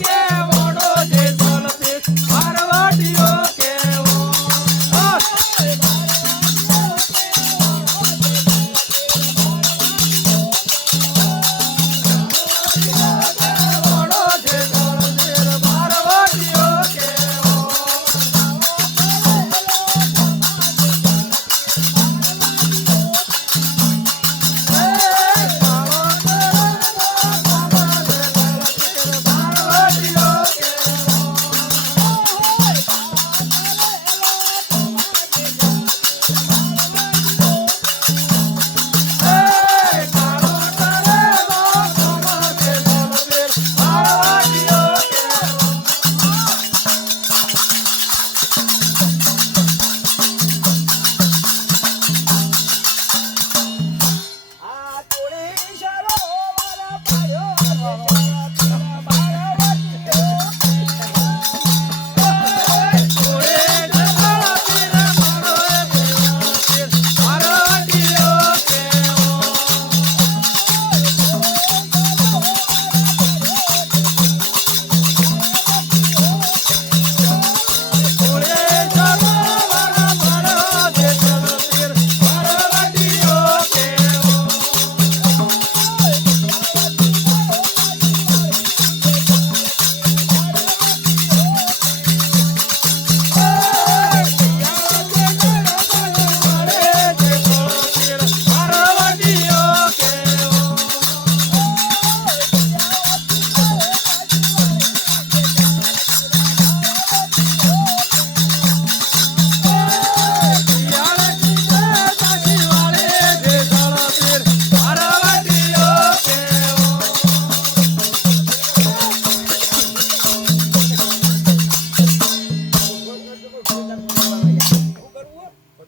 Yeah.